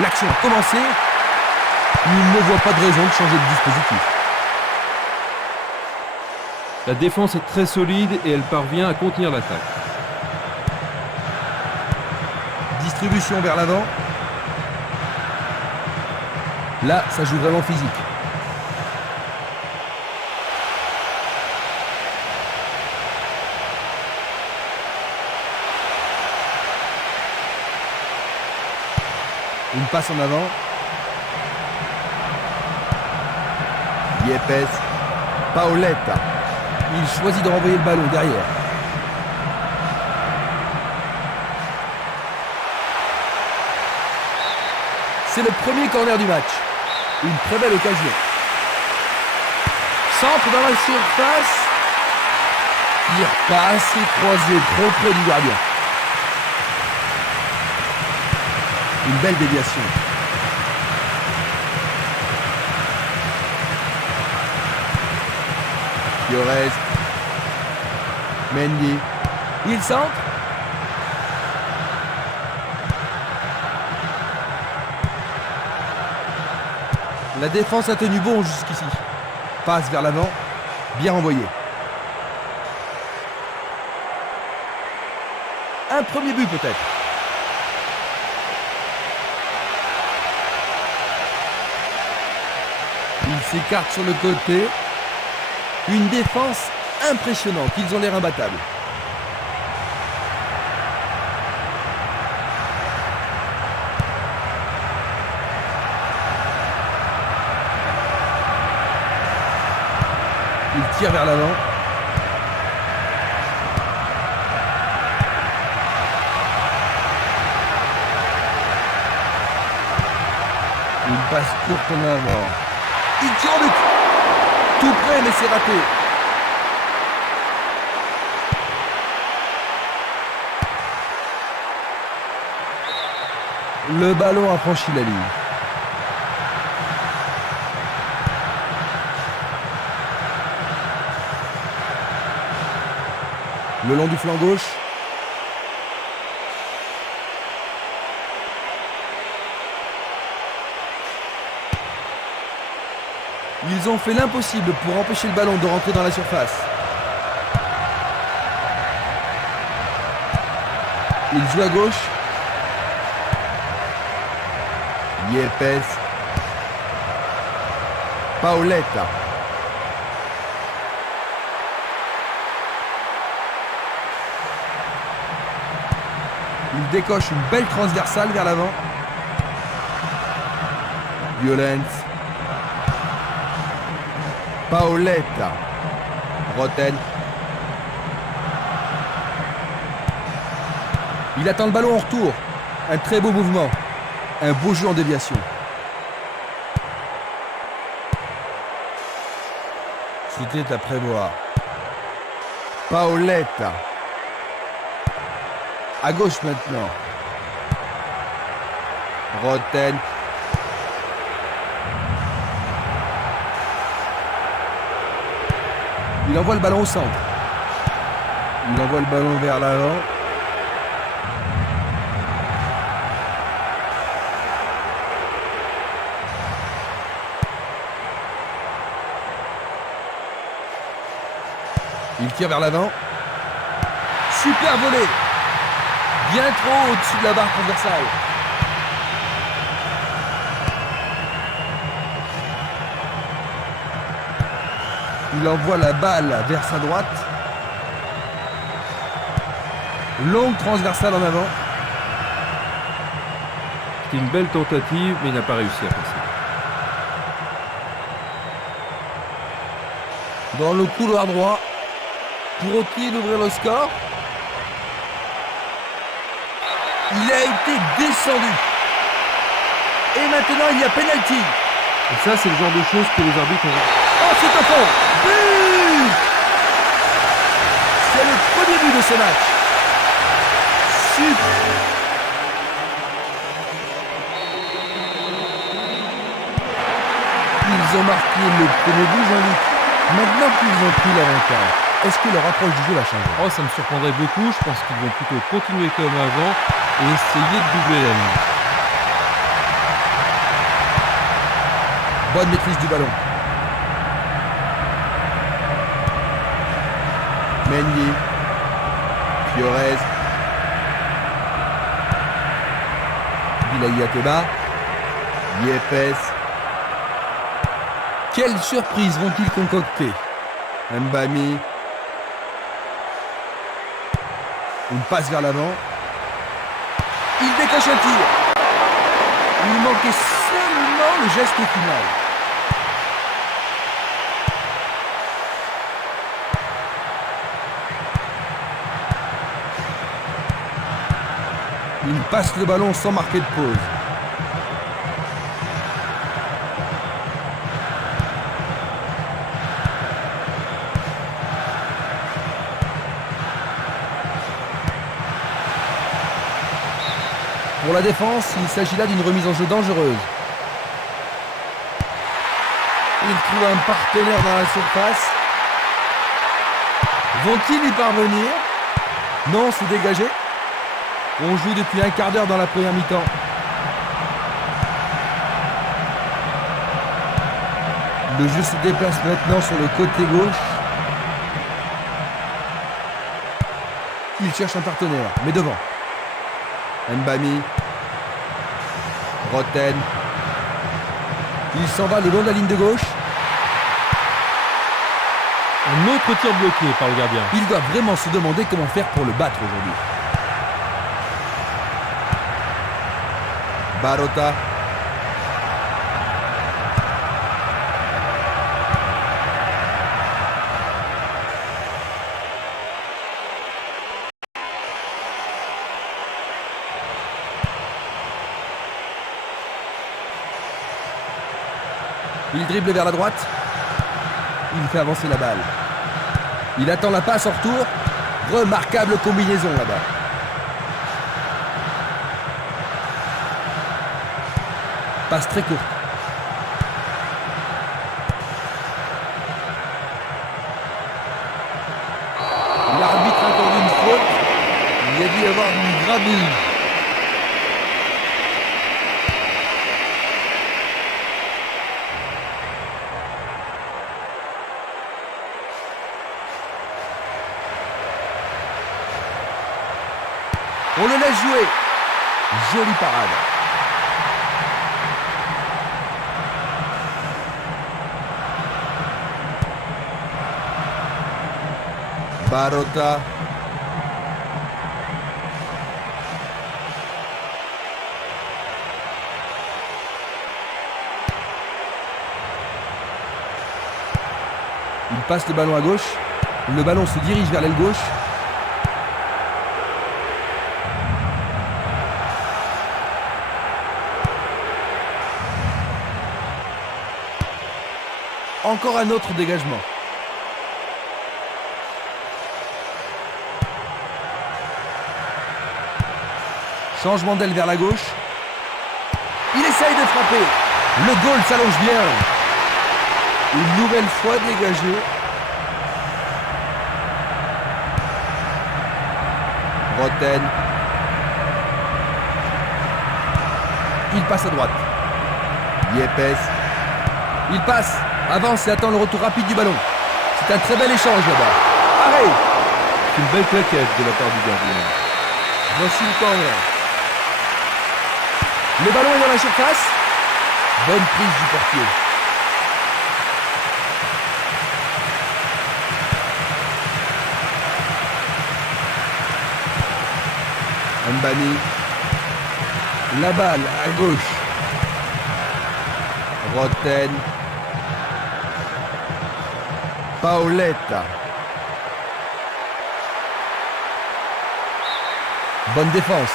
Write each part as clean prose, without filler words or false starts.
L'action a commencé. Il ne voit pas de raison de changer de dispositif. La défense est très solide et elle parvient à contenir l'attaque. Distribution vers l'avant. Là, ça joue vraiment physique. Une passe en avant. Yepes. Paoletta. Il choisit de renvoyer le ballon derrière. C'est le premier corner du match. Une très belle occasion. Centre dans la surface. Tire pas assez croisé, trop près du gardien. Une belle déviation. Fiores. Mendy. Il centre. La défense a tenu bon jusqu'ici. Passe vers l'avant. Bien envoyé. Un premier but peut-être. Il s'écarte sur le côté. Une défense impressionnante. Ils ont l'air imbattables. Il tire vers l'avant. Une passe courte en avant. Il tire en but. Tout près, mais c'est raté. Le ballon a franchi la ligne. Le long du flanc gauche. Ils ont fait l'impossible pour empêcher le ballon de rentrer dans la surface. Il joue à gauche. Yepes. Paoletta. Il décoche une belle transversale vers l'avant. Violence. Paoletta. Roten. Il attend le ballon en retour. Un très beau mouvement. Un beau jeu en déviation. C'était à prévoir. Paoletta. À gauche maintenant. Roten. Il envoie le ballon au centre. Il envoie le ballon vers l'avant. Il tire vers l'avant. Super volée. Bien trop au-dessus de la barre transversale. Il envoie la balle vers sa droite. Longue transversale en avant. C'est une belle tentative, mais il n'a pas réussi à passer. Dans le couloir droit. Pour-il d'ouvrir le score. Il a été descendu. Et maintenant, il y a pénalty. Et ça, c'est le genre de choses que les arbitres ont... Oh, c'est au fond. But. C'est le premier but de ce match. Super. Ils ont marqué le premier but, Jean-Luc. Maintenant qu'ils ont pris l'avantage, est-ce que leur approche du jeu va changer? Oh, ça me surprendrait beaucoup. Je pense qu'ils vont plutôt continuer comme avant et essayer de doubler la ligne. Bonne maîtrise du ballon. Mendy. Fiorez. Bilaï Ateba. Yepes. Quelle surprise vont-ils concocter? Mbami. Une passe vers l'avant. Il décoche un tir. Il manquait seulement le geste final. Il passe le ballon sans marquer de pause. Pour la défense, il s'agit là d'une remise en jeu dangereuse. Il trouve un partenaire dans la surface. Vont-ils y parvenir? Non, c'est dégagé. On joue depuis un quart d'heure dans la première mi-temps. Le jeu se déplace maintenant sur le côté gauche. Il cherche un partenaire, mais devant. Mbami. Roten. Il s'en va le long de la ligne de gauche. Un autre tir bloqué par le gardien. Il doit vraiment se demander comment faire pour le battre aujourd'hui. Barota. Il dribble vers la droite. Il fait avancer la balle. Il attend la passe en retour. Remarquable combinaison là-bas. Passe très courte. L'arbitre a accordé une faute. Il a dû y avoir une gravure. On le laisse jouer. Jolie parade. Barota. Il passe le ballon à gauche. Le ballon se dirige vers l'aile gauche. Encore un autre dégagement. Changement d'aile vers la gauche. Il essaye de frapper. Le goal s'allonge bien. Une nouvelle fois dégagé. Roten. Il passe à droite. Yepes. Il passe. Avance et attend le retour rapide du ballon. C'est un très bel échange là-bas. Arrête. C'est une belle claquette de la part du gardien. Voici le corner. Le ballon est dans la surface. Bonne prise du portier. Mbami. La balle à gauche. Roten. Paoletta. Bonne défense.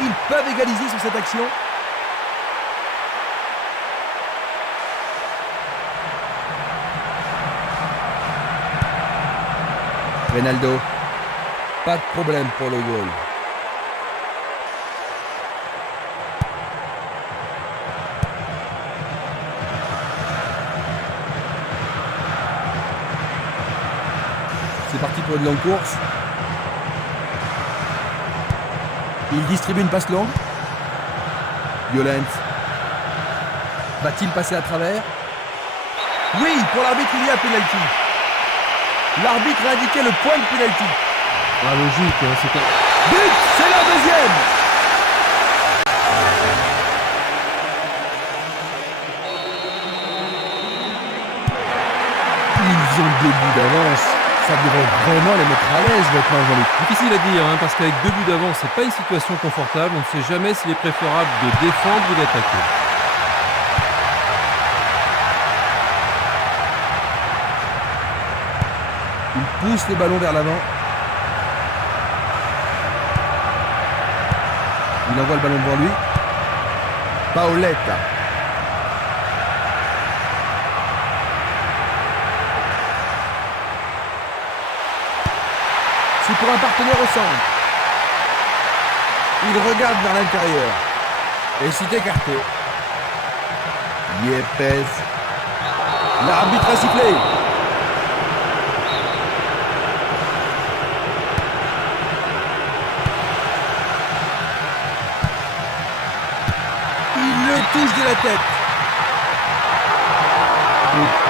Ils peuvent égaliser sur cette action. Ronaldo. Pas de problème pour le goal. C'est parti pour une longue course. Il distribue une passe longue. Violence. Va-t-il passer à travers? Oui, pour l'arbitre, il y a pénalty. L'arbitre a indiqué le point de pénalty. Ah, logique, hein, c'est un... But, c'est la deuxième. Ils ont 2 buts d'avance. Ça devrait vraiment les mettre à l'aise, maintenant, Jean-Luc. Difficile à dire, hein, parce qu'avec 2 buts d'avance, c'est pas une situation confortable. On ne sait jamais s'il est préférable de défendre ou d'attaquer. Il pousse le ballon vers l'avant. Il envoie le ballon devant lui. Paoletta. C'est pour un partenaire au centre. Il regarde vers l'intérieur. Et c'est écarté. Yepes. L'arbitre a sifflé. Il le touche de la tête.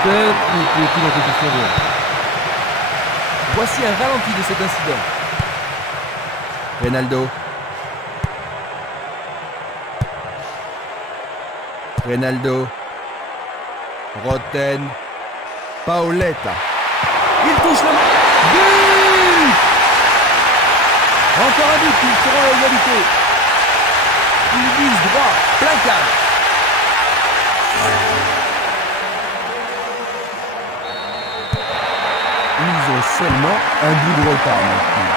Peut-être qu'il peut-il en quelque chose. Voici un ralenti de cet incident. Reynaldo. Reynaldo. Roten. Paoletta. Il touche la main. But! Encore un but, il sera à égalité. Il vise droit, plein cadre. Ils ont seulement un but de retard maintenant.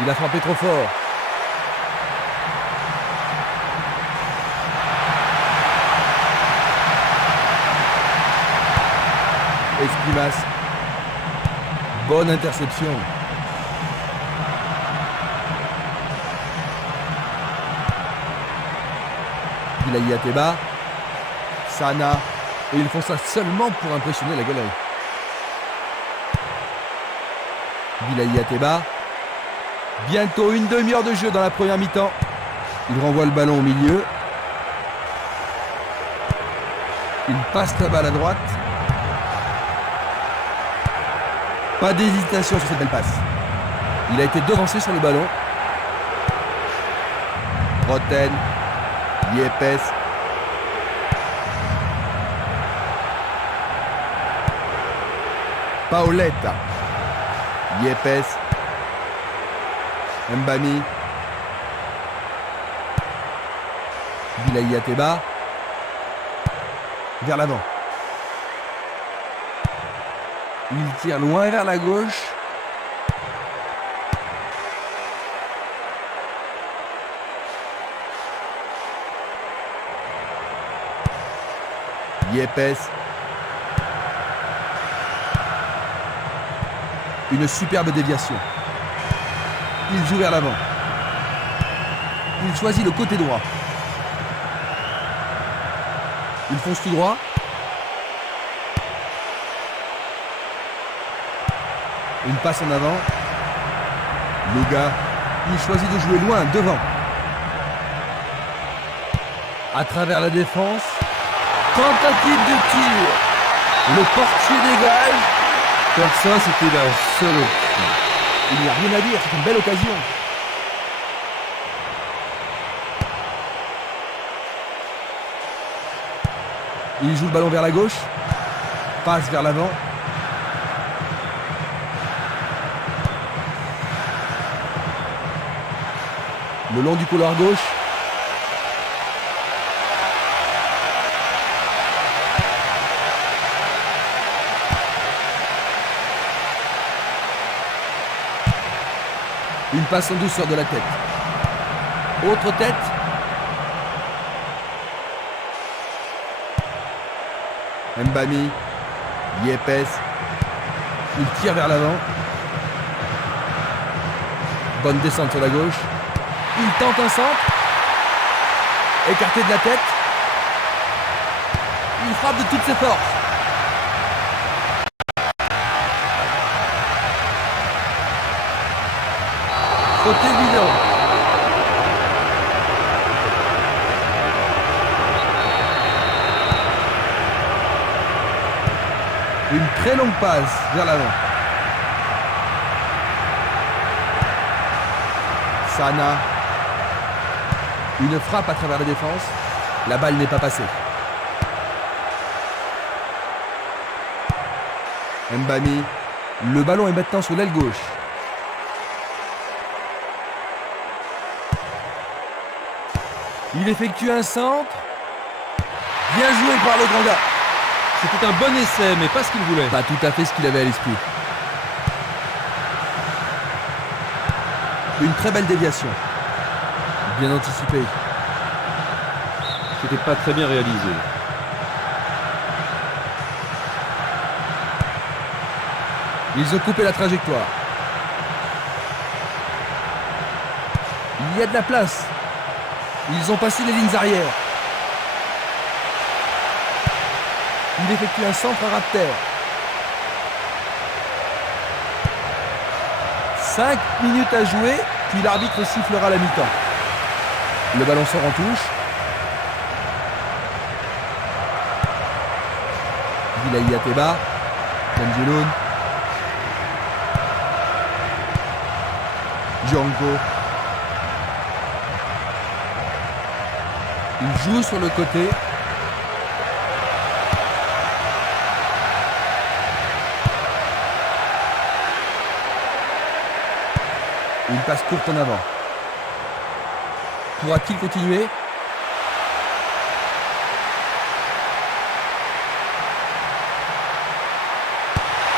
Il a frappé trop fort. Esquimas. Bonne interception. Bilaï Ateba. Sana. Et ils font ça seulement pour impressionner la galerie. Bilaï Ateba. Bientôt une demi-heure de jeu dans la première mi-temps. Il renvoie le ballon au milieu. Il passe la balle à droite. Pas d'hésitation sur cette belle passe. Il a été devancé sur le ballon. Roten. Yepes. Paoletta. Yepes. Mbami. Bilaï Ateba. Vers l'avant. Il tire loin vers la gauche. Yepes. Une superbe déviation. Il joue vers l'avant. Il choisit le côté droit. Il fonce tout droit. Une passe en avant. Luga. Il choisit de jouer loin, devant. À travers la défense. Tentative de tir. Le portier dégage. Faire ça, c'était la seule option. Il n'y a rien à dire, c'est une belle occasion. Il joue le ballon vers la gauche. Passe vers l'avant. Le long du couloir gauche. Une passe en douceur de la tête. Autre tête. Mbami. Yepes. Il tire vers l'avant. Bonne descente sur la gauche. Il tente un centre. Écarté de la tête. Il frappe de toutes ses forces. Côté bidon. Une très longue passe vers l'avant. Sana. Une frappe à travers la défense. La balle n'est pas passée. Mbami. Le ballon est maintenant sur l'aile gauche. Il effectue un centre. Bien joué par le grand gars. C'était un bon essai, mais pas ce qu'il voulait. Pas tout à fait ce qu'il avait à l'esprit. Une très belle déviation. Bien anticipé. C'était pas très bien réalisé. Ils ont coupé la trajectoire. Il y a de la place. Ils ont passé les lignes arrière. Il effectue un centre à ras de terre. 5 minutes à jouer, puis l'arbitre sifflera la mi-temps. Le ballon sort en touche. Vilayi Ateba. Benjeloun. Django. Il joue sur le côté. Une passe courte en avant. Pourra-t-il continuer?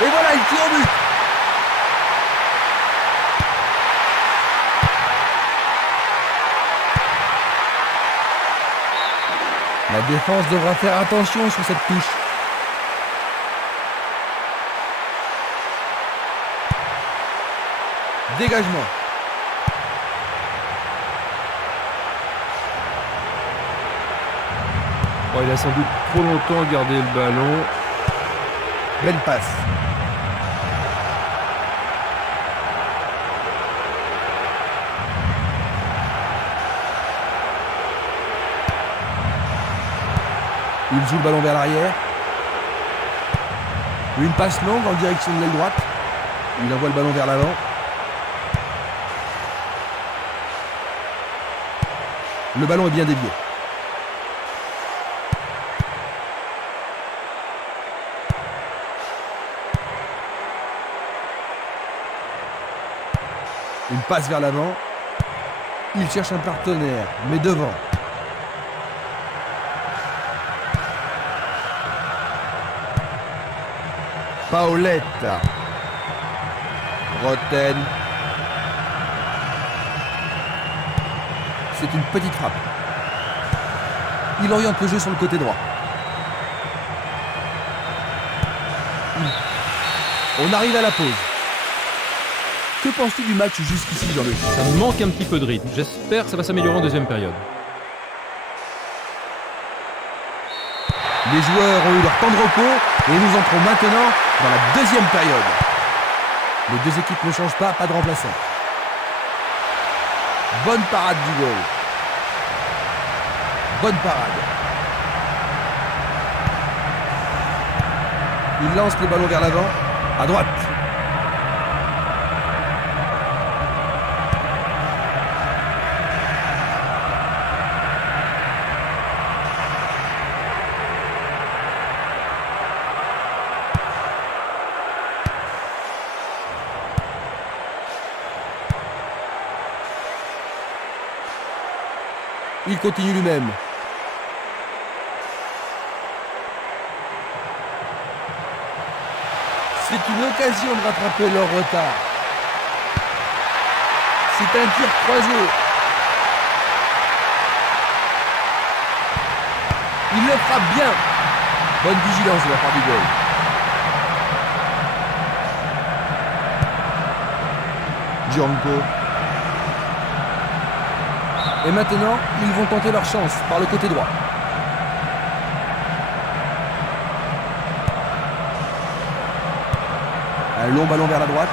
Et voilà, il tire au but. La défense devra faire attention sur cette touche. Dégagement. Oh, il a sans doute trop longtemps gardé le ballon. Belle passe. Il joue le ballon vers l'arrière. Une passe longue en direction de l'aile droite. Il envoie le ballon vers l'avant. Le ballon est bien dévié. Une passe vers l'avant. Il cherche un partenaire, mais devant. Paoletta. Roten. C'est une petite frappe. Il oriente le jeu sur le côté droit. On arrive à la pause. Que penses-tu du match jusqu'ici, Jean-Luc? Ça me manque un petit peu de rythme. J'espère que ça va s'améliorer en deuxième période. Les joueurs ont eu leur temps de repos et nous entrons maintenant dans la deuxième période. Les deux équipes ne changent pas de remplaçant. Bonne parade du goal. Bonne parade. Il lance le ballon vers l'avant, à droite. Il continue lui-même. C'est une occasion de rattraper leur retard. C'est un tir croisé. Il le frappe bien. Bonne vigilance de la part du goal. Django. Et maintenant, ils vont tenter leur chance par le côté droit. Un long ballon vers la droite.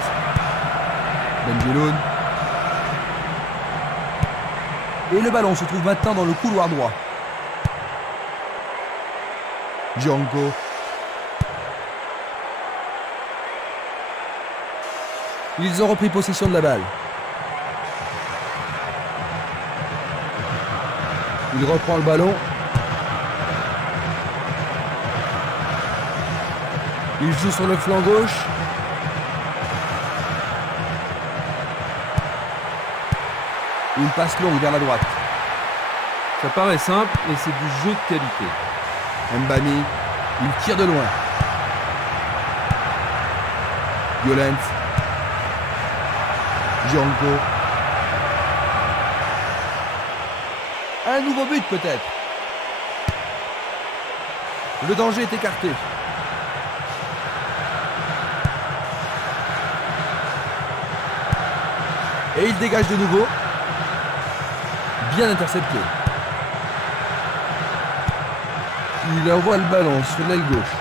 Benjeloun. Et le ballon se trouve maintenant dans le couloir droit. Django. Ils ont repris possession de la balle. Il reprend le ballon. Il joue sur le flanc gauche. Une passe longue vers la droite. Ça paraît simple, mais c'est du jeu de qualité. Mbami, il tire de loin. Violent. Django. Un nouveau but peut-être. Le danger est écarté. Et il dégage de nouveau. Bien intercepté. Il envoie le ballon sur l'aile gauche.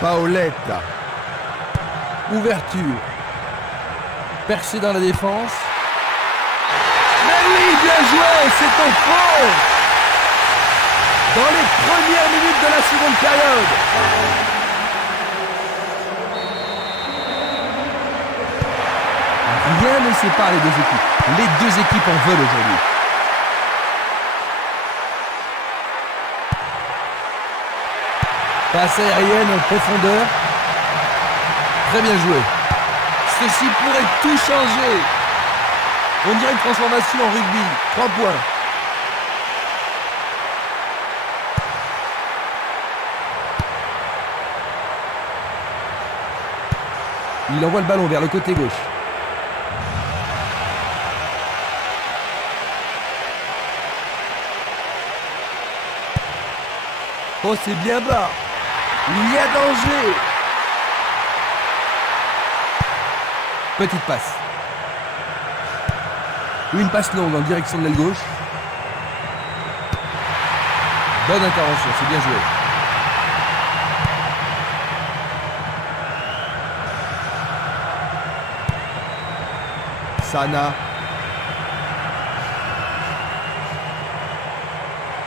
Paoletta. Ouverture. Percé dans la défense. Mais oui, bien joué, c'est au fond. Dans les premières minutes de la seconde période. Rien ne sépare les deux équipes. Les deux équipes en veulent aujourd'hui. Passe aérienne en profondeur. Très bien joué. Ceci pourrait tout changer. On dirait une transformation en rugby. 3 points. Il envoie le ballon vers le côté gauche. Oh, c'est bien bas. Il y a danger. Petite passe. Une passe longue en direction de l'aile gauche. Bonne intervention, c'est bien joué. Sana.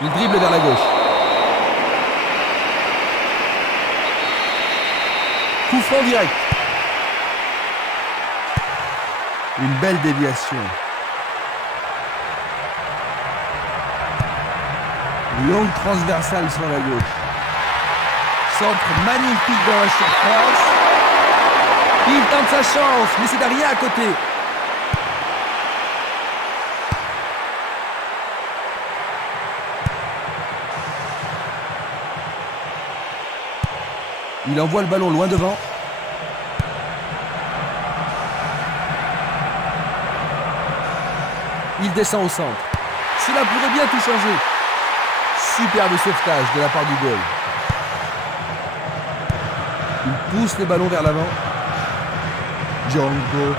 Il dribble vers la gauche. Coup franc direct. Une belle déviation. Longue transversale sur la gauche. Centre magnifique dans la surface. Il tente sa chance, mais c'est rien à côté. Il envoie le ballon loin devant. Il descend au centre. Cela pourrait bien tout changer. Superbe sauvetage de la part du goal. Il pousse le ballon vers l'avant. Django.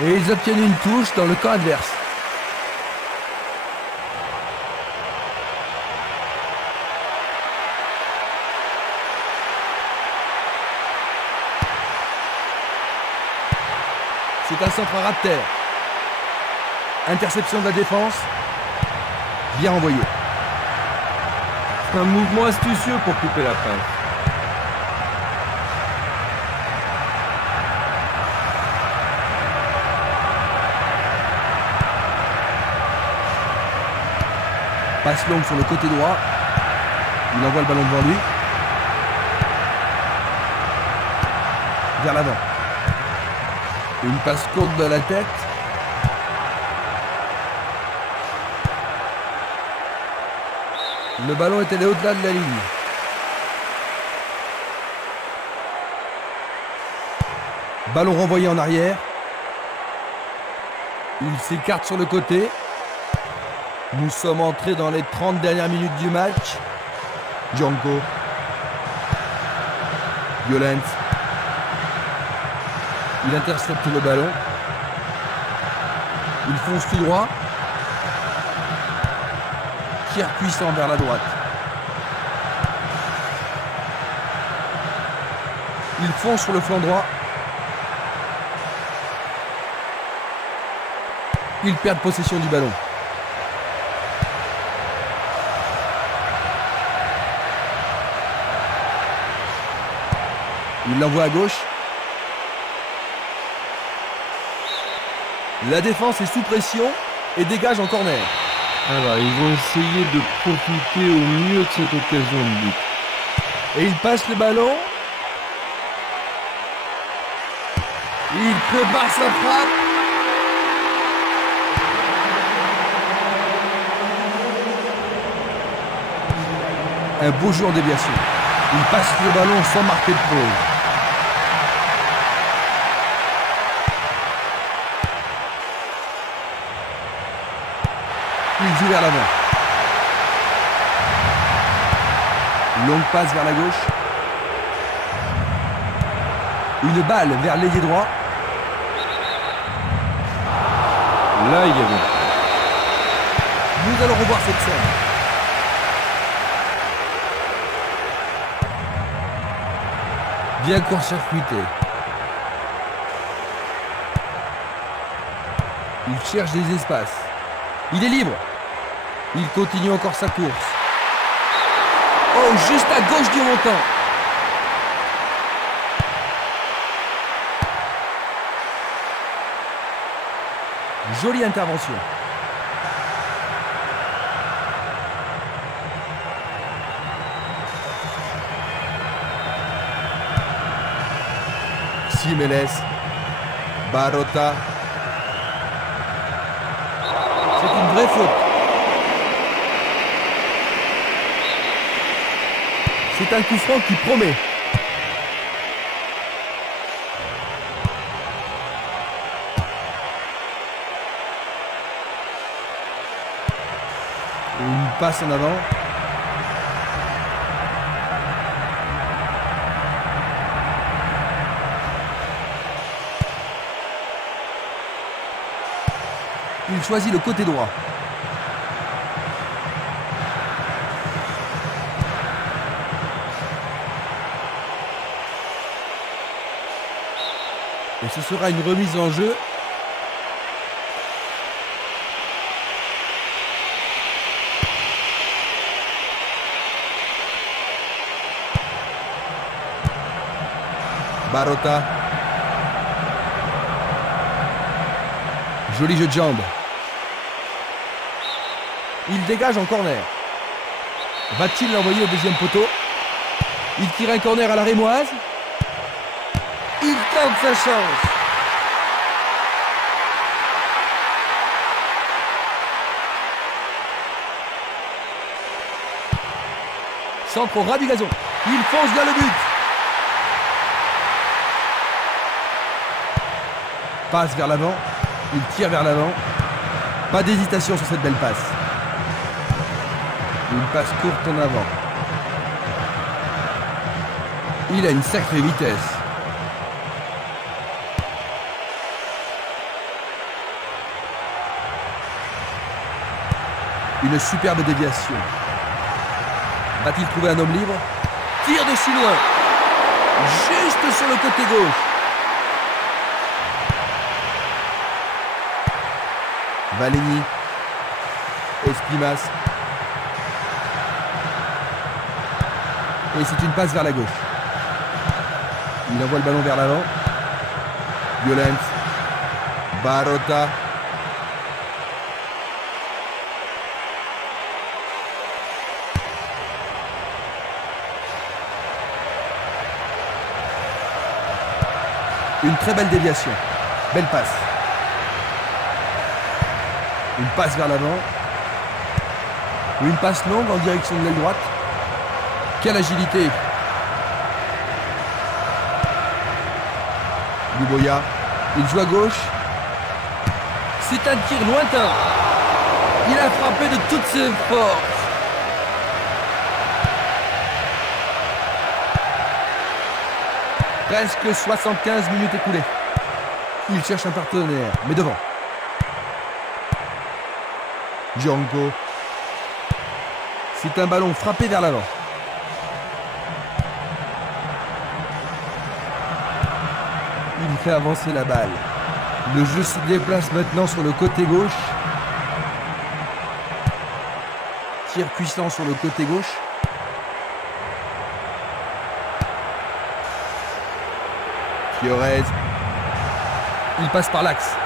Et ils obtiennent une touche dans le camp adverse. C'est un centre à ras de terre. Interception de la défense. Bien envoyé. C'est un mouvement astucieux pour couper la passe. Passe longue sur le côté droit. Il envoie le ballon devant lui. Vers l'avant. Une passe courte de la tête. Le ballon est allé au-delà de la ligne. Ballon renvoyé en arrière. Il s'écarte sur le côté. Nous sommes entrés dans les 30 dernières minutes du match. Django. Violent. Il intercepte le ballon. Il fonce tout droit. Tir puissant vers la droite. Il fonce sur le flanc droit. Ils perdent possession du ballon. Il l'envoie à gauche. La défense est sous pression et dégage en corner. Alors, ils vont essayer de profiter au mieux de cette occasion de but. Et il passe le ballon. Il prépare sa frappe. Un beau jeu en déviation. Il passe le ballon sans marquer de pause. Il joue vers l'avant. Longue passe vers la gauche. Une balle vers l'ailier droit. Là, il y a bon. Nous allons revoir cette scène. Bien court-circuité. Il cherche des espaces. Il est libre. Il continue encore sa course. Oh, juste à gauche du montant. Jolie intervention. Jiménez, Barota. C'est une vraie faute. C'est un coup franc qui promet. Une passe en avant. Il choisit le côté droit. Et ce sera une remise en jeu. Barota. Joli jeu de jambes. Il dégage en corner. Va-t-il l'envoyer au deuxième poteau? Il tire un corner à la rémoise. Il tente sa chance. Centre au ras du gazon. Il fonce vers le but. Passe vers l'avant. Il tire vers l'avant. Pas d'hésitation sur cette belle passe. Une passe courte en avant. Il a une sacrée vitesse. Une superbe déviation. Va-t-il trouver un homme libre? Tire de si loin. Juste sur le côté gauche. Valigny. Espimas. Et c'est une passe vers la gauche. Il envoie le ballon vers l'avant. Violence. Barota. Une très belle déviation. Belle passe. Une passe vers l'avant. Une passe longue en direction de l'aile droite. Quelle agilité. Luboya. Il joue à gauche. C'est un tir lointain. Il a frappé de toutes ses forces. Presque 75 minutes écoulées. Il cherche un partenaire, mais devant. Django. C'est un ballon frappé vers l'avant. il fait avancer la balle. Le jeu se déplace maintenant sur le côté gauche. Tir puissant sur le côté gauche. Fiorez. Il passe par l'axe.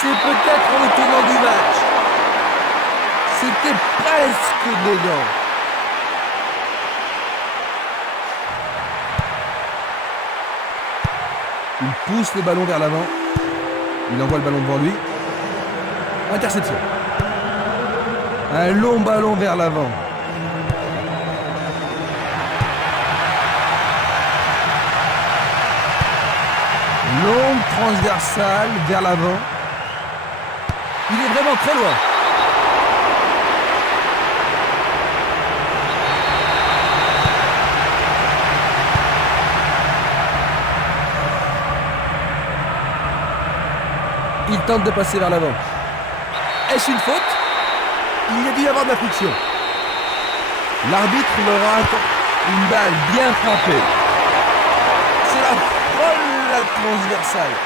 C'est peut-être le tournant du match. C'était presque dedans. Il pousse le ballon vers l'avant. Il envoie le ballon devant lui. Interception. Un long ballon vers l'avant. Longue transversale vers l'avant. Il est vraiment très loin. Il tente de passer vers l'avant. Est-ce une faute? Il y a dû y avoir de la friction. L'arbitre leur rate une balle bien frappée. C'est la folle, la transversale.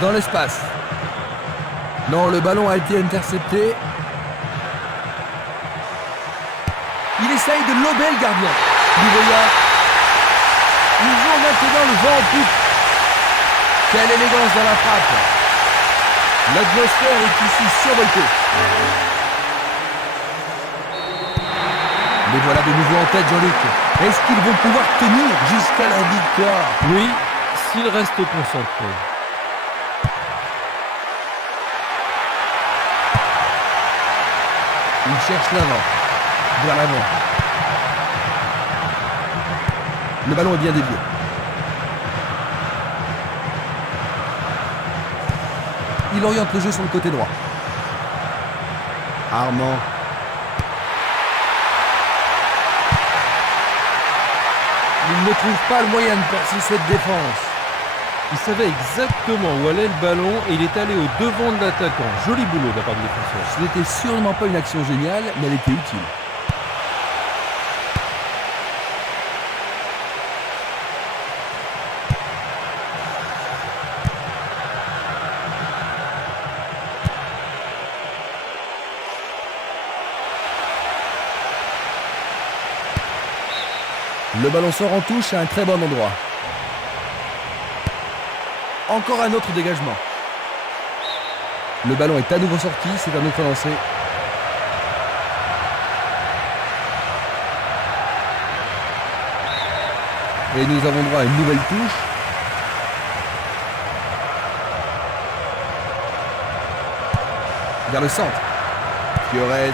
Dans l'espace. Non, le ballon a été intercepté. Il essaye de lober le gardien. Livoya. Ils ont maintenant le vent en poupe. Quelle élégance dans la frappe. L'atmosphère est ici survoltée. Les voilà de nouveau en tête, Jean-Luc. Est-ce qu'ils vont pouvoir tenir jusqu'à la victoire? Oui, s'ils restent concentrés. Il cherche l'avant, vers l'avant. Le ballon est bien dévié. Il oriente le jeu sur le côté droit. Armand. Il ne trouve pas le moyen de percer cette défense. Il savait exactement où allait le ballon et il est allé au devant de l'attaquant. Joli boulot de la part du défenseur. Ce n'était sûrement pas une action géniale, mais elle était utile. Le ballon sort en touche à un très bon endroit. Encore un autre dégagement. Le ballon est à nouveau sorti, c'est un autre lancé. Et nous avons droit à une nouvelle touche. Vers le centre. Fiorez.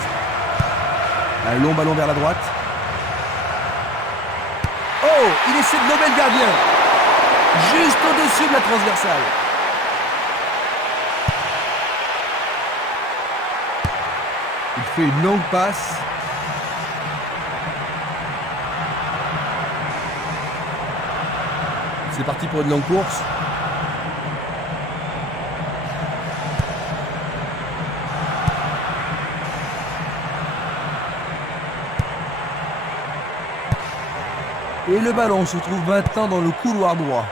Un long ballon vers la droite. Oh, il essaie de lober le gardien. Juste au-dessus de la transversale. Il fait une longue passe. C'est parti pour une longue course. Et le ballon se trouve maintenant dans le couloir droit.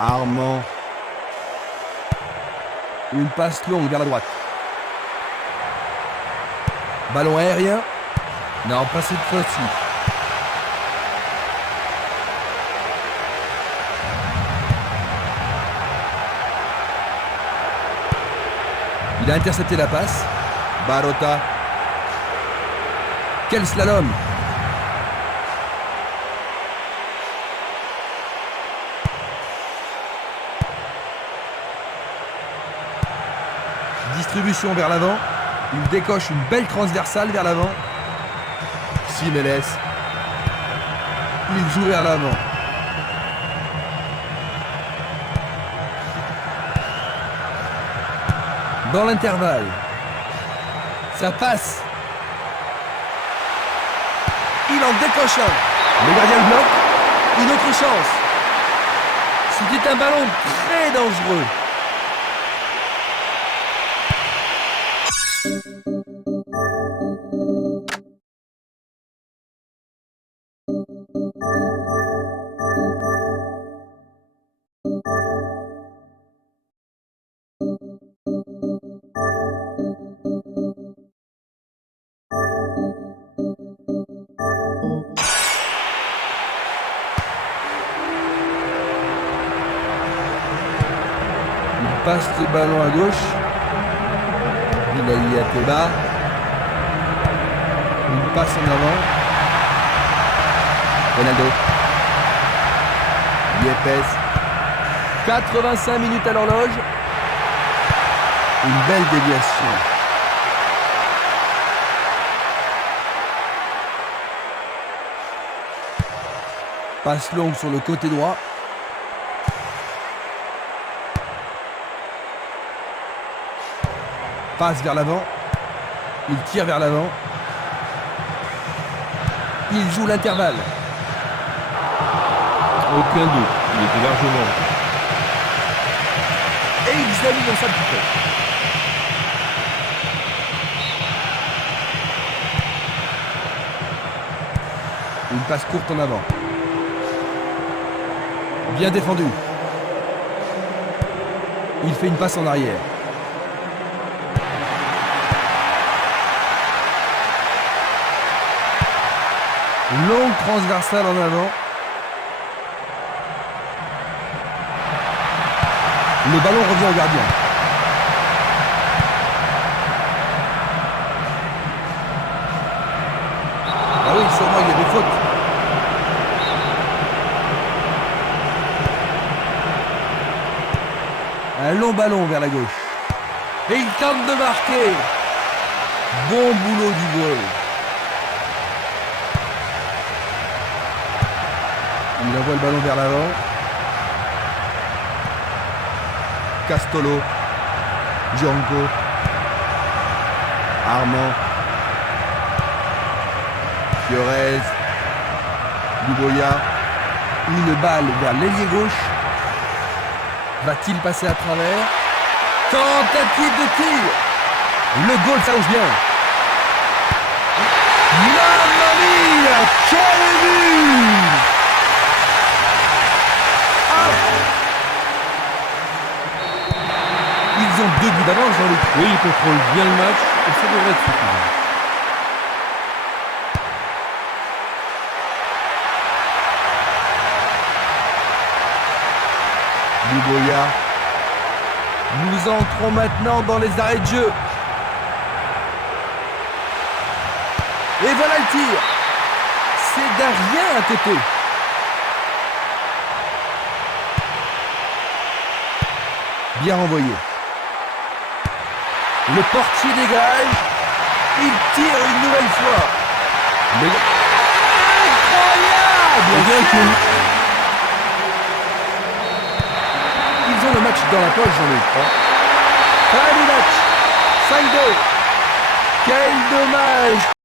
Armand. Une passe longue vers la droite. Ballon aérien. Non, pas cette fois-ci. Il a intercepté la passe. Barota. Quel slalom! Distribution vers l'avant. Il décoche une belle transversale vers l'avant. Simeles. Il joue vers l'avant. Dans l'intervalle. Ça passe. Il en décoche un. Le gardien le bloque. Une autre chance. C'était un ballon très dangereux. Il passe le ballon à gauche. Ilaï Ateba. Il passe en avant. Ronaldo. Yepes. 85 minutes à l'horloge. Une belle déviation. Passe longue sur le côté droit. Passe vers l'avant. Il tire vers l'avant. Il joue l'intervalle. Aucun doute, il était largement. Et il s'amuse dans sa petite. Une passe courte en avant. Bien défendu. Il fait une passe en arrière. Longue transversale en avant. Le ballon revient au gardien. Ah oui, sûrement il y avait faute. Un long ballon vers la gauche. Et il tente de marquer. Bon boulot du goal. Il envoie le ballon vers l'avant. Castolo. Gianco. Armand. Fiorez. Duboya. Une balle vers l'ailier gauche. Va-t-il passer à travers? Tentative de tir. Le goal s'allonge bien. Mamma mia! Quel but! Ils ont 2 buts d'avance, Jean-Luc. Oui, il contrôle bien le match et ça devrait être suffisant. Duboya. Nous entrons maintenant dans les arrêts de jeu. Et voilà le tir. C'est d'un rien à côté. Bien renvoyé. Le portier dégage. Il tire une nouvelle fois. Mais... Incroyable! Bien sûr. Ils ont le match dans la poche, Jean-Luc. Fin du match. 5-2. Quel dommage